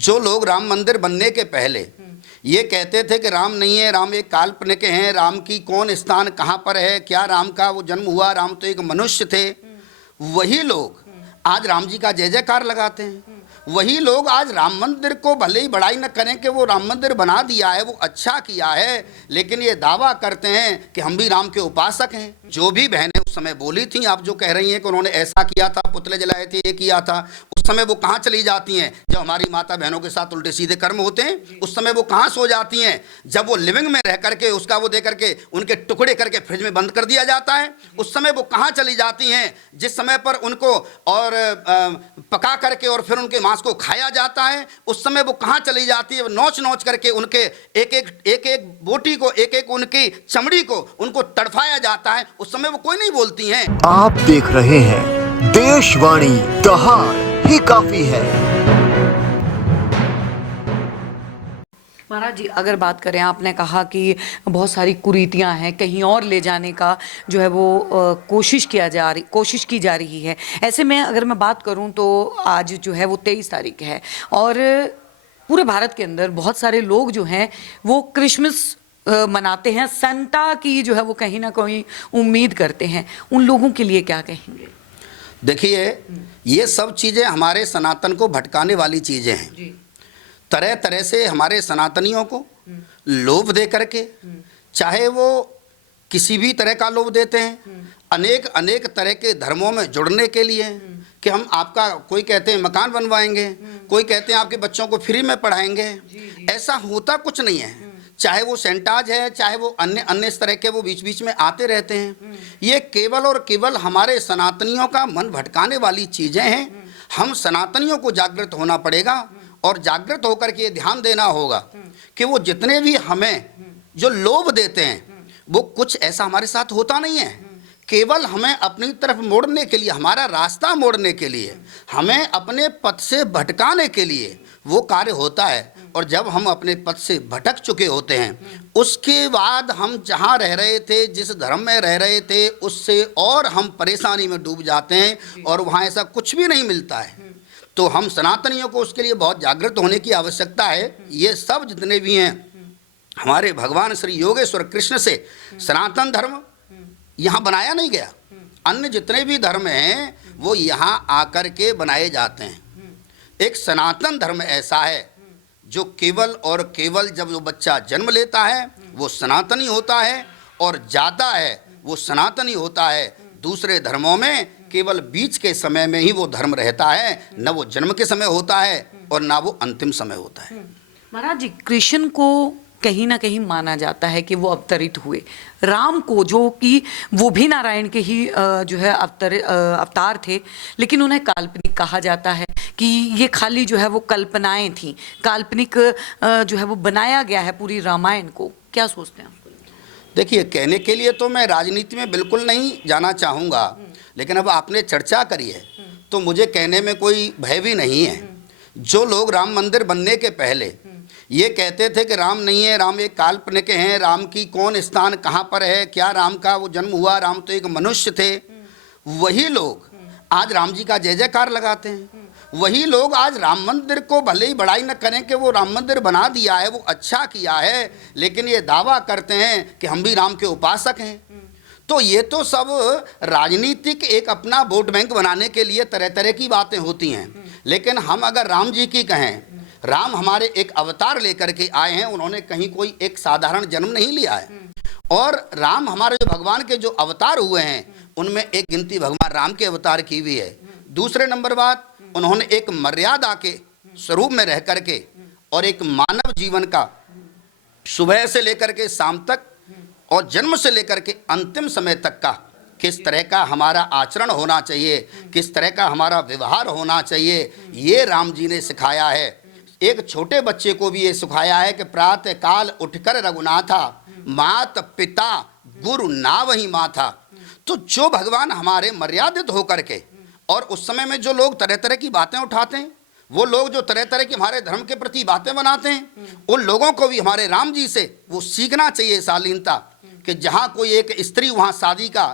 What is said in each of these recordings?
जो लोग राम मंदिर बनने के पहले ये कहते थे कि राम नहीं है, राम एक काल्पनिक हैं, राम की कौन स्थान कहाँ पर है, क्या राम का वो जन्म हुआ, राम तो एक मनुष्य थे, वही लोग आज राम जी का जय जयकार लगाते हैं। वही लोग आज राम मंदिर को भले ही बड़ाई न करें कि वो राम मंदिर बना दिया है, वो अच्छा किया है, लेकिन ये दावा करते हैं कि हम भी राम के उपासक हैं। जो भी बहनें उस समय बोली थी, आप जो कह रही हैं कि उन्होंने ऐसा किया था, पुतले जलाए थे, ये किया था, उस समय वो कहाँ चली जाती हैं? जब हमारी माता बहनों के साथ उल्टे सीधे कर्म होते हैं उस समय वो कहाँ सो जाती हैं? जब वो लिविंग में रह करके उसका वो दे करके उनके टुकड़े करके फ्रिज में बंद कर दिया जाता है, उस समय वो कहाँ चली जाती हैं? जिस समय पर उनको और पका करके और फिर उनके मांस को खाया जाता है, उस समय वो कहाँ चली जाती है? नोच नोच करके उनके एक एक बोटी को, एक एक उनकी चमड़ी को उनको तड़फाया जाता है, उस समय वो कोई नहीं बोलती हैं। आप देख रहे हैं देशवाणी, दहाड़ ही काफी है। महाराज जी, अगर बात करें, आपने कहा कि बहुत सारी कुरीतियां हैं, कहीं और ले जाने का जो है वो कोशिश की जा रही है। ऐसे में अगर मैं बात करूं तो आज जो है वो 23 तारीख है और पूरे भारत के अंदर बहुत सारे लोग जो हैं वो क्रिसमस मनाते हैं, संता की जो है वो कहीं ना कहीं उम्मीद करते हैं। उन लोगों के लिए क्या कहेंगे? देखिए, ये सब चीज़ें हमारे सनातन को भटकाने वाली चीज़ें हैं जी। तरह तरह से हमारे सनातनियों को लोभ दे करके, चाहे वो किसी भी तरह का लोभ देते हैं, अनेक अनेक तरह के धर्मों में जुड़ने के लिए कि हम आपका, कोई कहते हैं मकान बनवाएंगे, कोई कहते हैं आपके बच्चों को फ्री में पढ़ाएंगे। ऐसा होता कुछ नहीं है। चाहे वो सेंटाज है, चाहे वो अन्य अन्य इस तरह के वो बीच बीच में आते रहते हैं। ये केवल और केवल हमारे सनातनियों का मन भटकाने वाली चीज़ें हैं। हम सनातनियों को जागृत होना पड़ेगा और जागृत होकर के ये ध्यान देना होगा कि वो जितने भी हमें जो लोभ देते हैं वो कुछ ऐसा हमारे साथ होता नहीं है। केवल हमें अपनी तरफ मोड़ने के लिए, हमारा रास्ता मोड़ने के लिए, हमें अपने पथ से भटकाने के लिए वो कार्य होता है। और जब हम अपने पथ से भटक चुके होते हैं, उसके बाद हम जहाँ रह रहे थे, जिस धर्म में रह रहे थे, उससे और हम परेशानी में डूब जाते हैं और वहाँ ऐसा कुछ भी नहीं मिलता है। तो हम सनातनियों को उसके लिए बहुत जागृत होने की आवश्यकता है। ये सब जितने भी हैं हमारे भगवान श्री योगेश्वर कृष्ण से सनातन धर्म यहाँ बनाया नहीं गया। अन्य जितने भी धर्म हैं वो यहाँ आकर के बनाए जाते हैं। एक सनातन धर्म ऐसा है जो केवल और केवल जब वो बच्चा जन्म लेता है वो सनातनी होता है और जाता है वो सनातनी होता है। दूसरे धर्मों में केवल बीच के समय में ही वो धर्म रहता है, न वो जन्म के समय होता है और ना वो अंतिम समय होता है। महाराज जी, कृष्ण को कहीं ना कहीं माना जाता है कि वो अवतरित हुए, राम को जो कि वो भी नारायण के ही जो है अवतार थे, लेकिन उन्हें काल्पनिक कहा जाता है कि ये खाली जो है वो कल्पनाएं थी, काल्पनिक जो है वो बनाया गया है पूरी रामायण को। क्या सोचते हैं आप? देखिए, कहने के लिए तो मैं राजनीति में बिल्कुल नहीं जाना चाहूँगा, लेकिन अब आपने चर्चा करी है तो मुझे कहने में कोई भय भी नहीं है। जो लोग राम मंदिर बनने के पहले ये कहते थे कि राम नहीं है, राम एक काल्पनिक हैं, राम की कौन स्थान कहाँ पर है, क्या राम का वो जन्म हुआ, राम तो एक मनुष्य थे, वही लोग आज राम जी का जय जयकार लगाते हैं। वही लोग आज राम मंदिर को भले ही बड़ाई न करें कि वो राम मंदिर बना दिया है, वो अच्छा किया है, लेकिन ये दावा करते हैं कि हम भी राम के उपासक हैं। तो ये तो सब राजनीतिक एक अपना वोट बैंक बनाने के लिए तरह तरह की बातें होती हैं। लेकिन हम अगर राम जी की कहें, राम हमारे एक अवतार लेकर के आए हैं। उन्होंने कहीं कोई एक साधारण जन्म नहीं लिया है। और राम हमारे जो भगवान के जो अवतार हुए हैं उनमें एक गिनती भगवान राम के अवतार की भी है। दूसरे नंबर बात, उन्होंने एक मर्यादा के स्वरूप में रह करके और एक मानव जीवन का सुबह से लेकर के शाम तक और जन्म से लेकर के अंतिम समय तक का किस तरह का हमारा आचरण होना चाहिए, किस तरह का हमारा व्यवहार होना चाहिए, ये राम जी ने सिखाया है। एक छोटे बच्चे को भी ये सिखाया है कि प्रातः काल उठकर रघुनाथा, मात पिता गुरु ना वही माथा। तो जो भगवान हमारे मर्यादित होकर के, और उस समय में जो लोग तरह तरह की बातें उठाते हैं, वो लोग जो तरह तरह की हमारे धर्म के प्रति बातें बनाते हैं, उन लोगों को भी हमारे राम जी से वो सीखना चाहिए शालीनता कि जहाँ कोई एक स्त्री वहाँ शादी का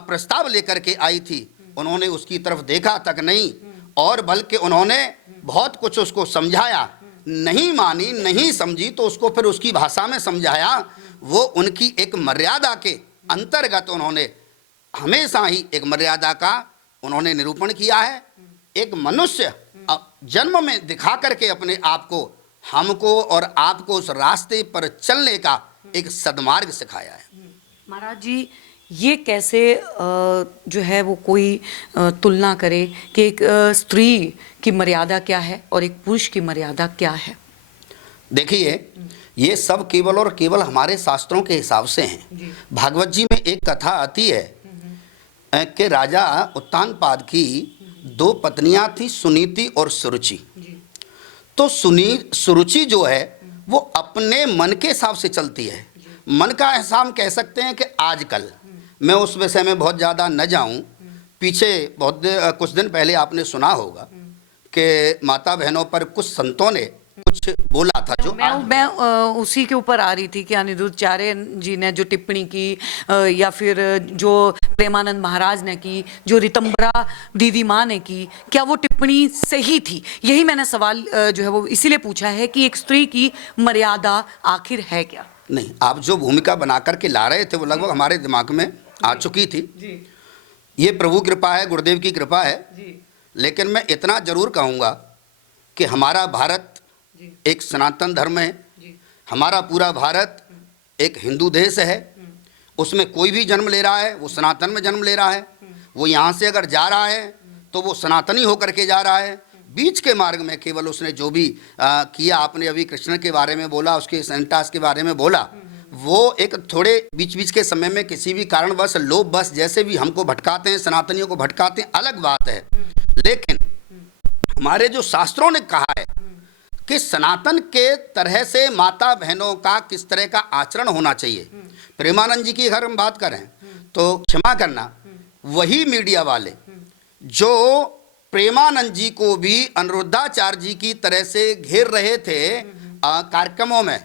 प्रस्ताव लेकर के आई थी, उन्होंने उसकी तरफ देखा तक नहीं और बल्कि उन्होंने बहुत कुछ उसको समझाया नहीं मानी, नहीं समझी, तो उसको फिर उसकी भाषा में समझाया। वो उनकी एक मर्यादा के अंतर्गत उन्होंने हमेशा ही एक मर्यादा का उन्होंने निरूपण किया है। एक मनुष्य जन्म में दिखा करके अपने आप को, हमको और आपको उस रास्ते पर चलने का एक सद्मार्ग सिखाया है। महाराज जी, ये कैसे जो है वो कोई तुलना करे कि एक स्त्री की मर्यादा क्या है और एक पुरुष की मर्यादा क्या है? देखिए, ये सब केवल और केवल हमारे शास्त्रों के हिसाब से हैं। भागवत जी में एक कथा आती है कि राजा उत्तानपाद की 2 पत्नियां थी, सुनीति और सुरुचि। तो सुरुचि जो है वो अपने मन के हिसाब से चलती है। मन का हिसाब कह सकते हैं कि आजकल, मैं उस विषय में बहुत ज़्यादा न जाऊं, पीछे कुछ दिन पहले आपने सुना होगा कि माता बहनों पर कुछ संतों ने कुछ बोला था। जो मैं उसी के ऊपर आ रही थी कि अनिरुद्धाचार्य जी ने जो टिप्पणी की या फिर जो प्रेमानंद महाराज ने की, जो रितंबरा दीदी माँ ने की, क्या वो टिप्पणी सही थी? यही मैंने सवाल जो है वो इसीलिए पूछा है कि एक स्त्री की मर्यादा आखिर है क्या? नहीं, आप जो भूमिका बना करके ला रहे थे वो लगभग हमारे दिमाग में आ चुकी थी। ये प्रभु कृपा है, गुरुदेव की कृपा है। लेकिन मैं इतना जरूर कहूँगा कि हमारा भारत एक सनातन धर्म है। हमारा पूरा भारत एक हिंदू देश है। उसमें कोई भी जन्म ले रहा है वो सनातन में जन्म ले रहा है। वो यहाँ से अगर जा रहा है तो वो सनातनी होकर के जा रहा है। बीच के मार्ग में केवल उसने जो भी किया, आपने अभी कृष्ण के बारे में बोला, उसके सेंटास के बारे में बोला, वो एक थोड़े बीच बीच के समय में किसी भी कारणवश लोभ बस जैसे भी हमको भटकाते हैं, सनातनियों को भटकाते हैं, अलग बात है। लेकिन हमारे जो शास्त्रों ने कहा है कि सनातन के तरह से माता बहनों का किस तरह का आचरण होना चाहिए। प्रेमानंद जी की अगर हम बात करें तो क्षमा करना, वही मीडिया वाले जो प्रेमानंद जी को भी अनिरुद्धाचार्य जी की तरह से घेर रहे थे कार्यक्रमों में,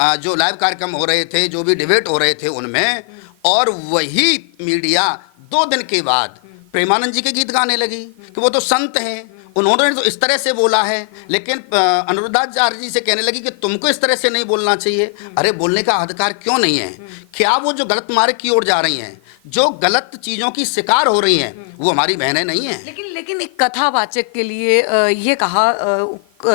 जो लाइव कार्यक्रम हो रहे थे, जो भी डिबेट हो रहे थे उनमें, और वही मीडिया 2 दिन के बाद प्रेमानंद जी के गीत गाने लगी कि वो तो संत हैं, उन्होंने तो इस तरह से बोला है। लेकिन अनिरुद्धाचार्य जी से कहने लगी कि तुमको इस तरह से नहीं बोलना चाहिए। अरे बोलने का अधिकार क्यों नहीं है? क्या वो जो गलत मार्ग की ओर जा रही हैं, जो गलत चीज़ों की शिकार हो रही हैं, वो हमारी बहनें नहीं हैं? लेकिन एक कथावाचक के लिए ये कहा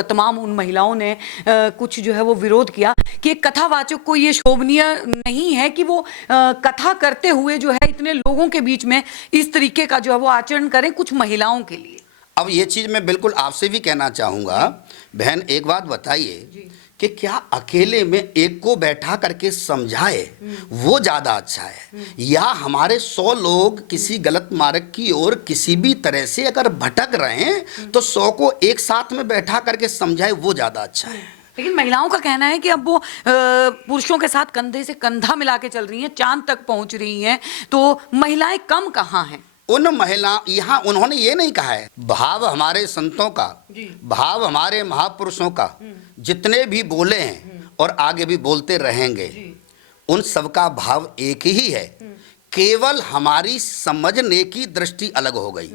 तमाम उन महिलाओं ने कुछ जो है वो विरोध किया कि एक कथावाचक को ये शोभनीय नहीं है कि वो कथा करते हुए जो है इतने लोगों के बीच में इस तरीके का जो है वो आचरण करें कुछ महिलाओं के लिए। अब ये चीज़ मैं बिल्कुल आपसे भी कहना चाहूँगा, बहन एक बात बताइए कि क्या अकेले में एक को बैठा करके समझाए वो ज़्यादा अच्छा है, या हमारे 100 लोग किसी गलत मार्ग की ओर किसी भी तरह से अगर भटक रहे हैं तो 100 को एक साथ में बैठा करके समझाए वो ज़्यादा अच्छा है? लेकिन महिलाओं का कहना है कि अब वो पुरुषों के साथ कंधे से कंधा मिला के चल रही हैं, चांद तक पहुंच रही हैं, तो महिलाएं कम कहाँ हैं? उन महिला, यहाँ उन्होंने ये नहीं कहा है, भाव हमारे संतों का, भाव हमारे महापुरुषों का जितने भी बोले हैं और आगे भी बोलते रहेंगे, उन सबका भाव एक ही है। केवल हमारी समझने की दृष्टि अलग हो गई,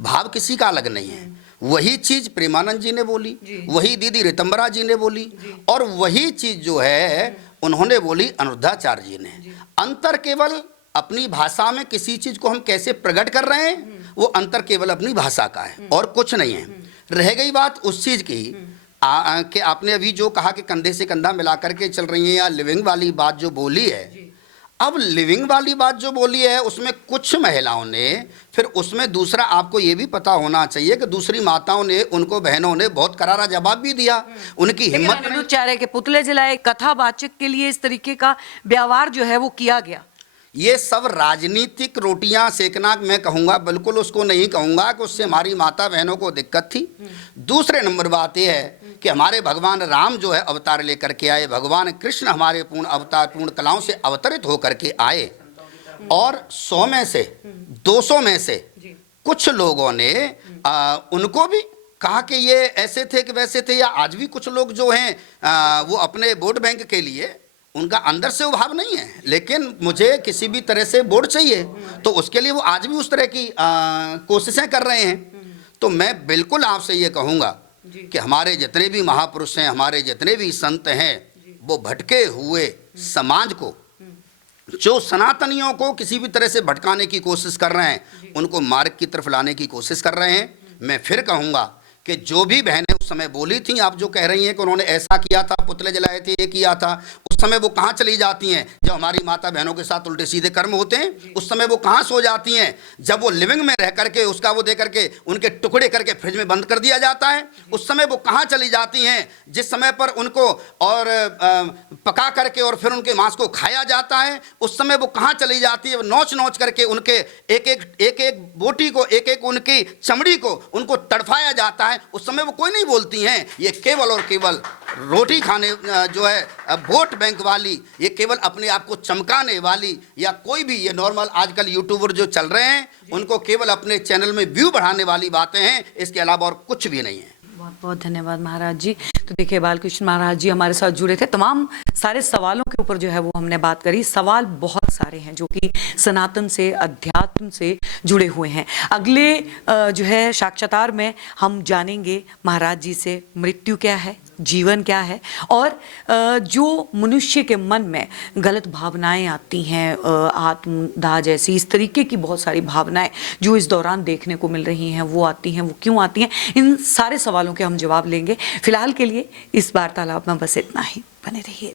भाव किसी का अलग नहीं है। वही चीज प्रेमानंद जी ने बोली, वही दीदी रितंबरा जी ने बोली, और वही चीज जो है उन्होंने बोली अनिरुद्धाचार्य जी ने। अंतर केवल अपनी भाषा में किसी चीज को हम कैसे प्रकट कर रहे हैं, वो अंतर केवल अपनी भाषा का है और कुछ नहीं है। रह गई बात उस चीज की कि आपने अभी जो कहा कि कंधे से कंधा मिला करके चल रही है, या लिविंग वाली बात जो बोली है। अब लिविंग वाली बात जो बोली है उसमें कुछ महिलाओं ने, फिर उसमें दूसरा आपको ये भी पता होना चाहिए कि दूसरी माताओं ने, उनको बहनों ने बहुत करारा जवाब भी दिया। उनकी हिम्मत, अनिरुद्धाचार्य के पुतले जलाए, कथावाचक के लिए इस तरीके का व्यवहार जो है वो किया गया। ये सब राजनीतिक रोटियां सेकना मैं कहूँगा, बिल्कुल उसको नहीं कहूँगा कि उससे हमारी माता बहनों को दिक्कत थी। दूसरे नंबर बात यह है कि हमारे भगवान राम जो है अवतार लेकर के आए, भगवान कृष्ण हमारे पूर्ण अवतार, पूर्ण कलाओं से अवतरित होकर के आए, और 100 में से 200 में से कुछ लोगों ने उनको भी कहा कि ये ऐसे थे कि वैसे थे, या आज भी कुछ लोग जो हैं वो अपने वोट बैंक के लिए, उनका अंदर से उभाव नहीं है, लेकिन मुझे किसी भी तरह से वोट चाहिए, तो उसके लिए वो आज भी उस तरह की कोशिशें कर रहे हैं। तो मैं बिल्कुल आपसे ये कहूँगा कि हमारे जितने भी महापुरुष हैं, हमारे जितने भी संत हैं, वो भटके हुए समाज को, जो सनातनियों को किसी भी तरह से भटकाने की कोशिश कर रहे हैं, उनको मार्ग की तरफ लाने की कोशिश कर रहे हैं। मैं फिर कहूँगा कि जो भी बहनें उस समय बोली थी, आप जो कह रही हैं कि उन्होंने ऐसा किया था, पुतले जलाए थे, ये किया था, उस समय वो कहाँ चली जाती हैं? जब हमारी माता बहनों के साथ उल्टे सीधे कर्म होते हैं, उस समय वो कहाँ सो जाती हैं? जब वो लिविंग में रह करके उसका वो दे करके उनके टुकड़े करके फ्रिज में बंद कर दिया जाता है, उस समय वो कहाँ चली जाती हैं? जिस समय पर उनको और पका करके और फिर उनके मांस को खाया जाता है, उस समय वो कहाँ चली जाती है? नोच नोच करके उनके एक बोटी को, एक उनकी चमड़ी को उनको तड़फाया जाता है, उस समय वो कोई नहीं बोलती हैं। ये केवल और केवल रोटी खाने जो है वोट बैंक वाली, ये केवल अपने आप को चमकाने वाली, या कोई भी ये नॉर्मल आजकल यूट्यूबर जो चल रहे हैं, उनको केवल अपने चैनल में व्यू बढ़ाने वाली बातें हैं, इसके अलावा और कुछ भी नहीं है। बहुत बहुत धन्यवाद महाराज जी। तो देखिए, बालकृष्ण महाराज जी हमारे साथ जुड़े थे, तमाम सारे सवालों के ऊपर जो है वो हमने बात करी। सवाल बहुत सारे हैं जो कि सनातन से, अध्यात्म से जुड़े हुए हैं। अगले जो है साक्षात्कार में हम जानेंगे महाराज जी से मृत्यु क्या है, जीवन क्या है, और जो मनुष्य के मन में गलत भावनाएं आती हैं, आत्मदाह जैसी, इस तरीके की बहुत सारी भावनाएं जो इस दौरान देखने को मिल रही हैं, वो आती हैं, वो क्यों आती हैं, इन सारे सवालों के हम जवाब लेंगे। फिलहाल के लिए इस वार्तालाप में बस इतना ही। बने रहिए।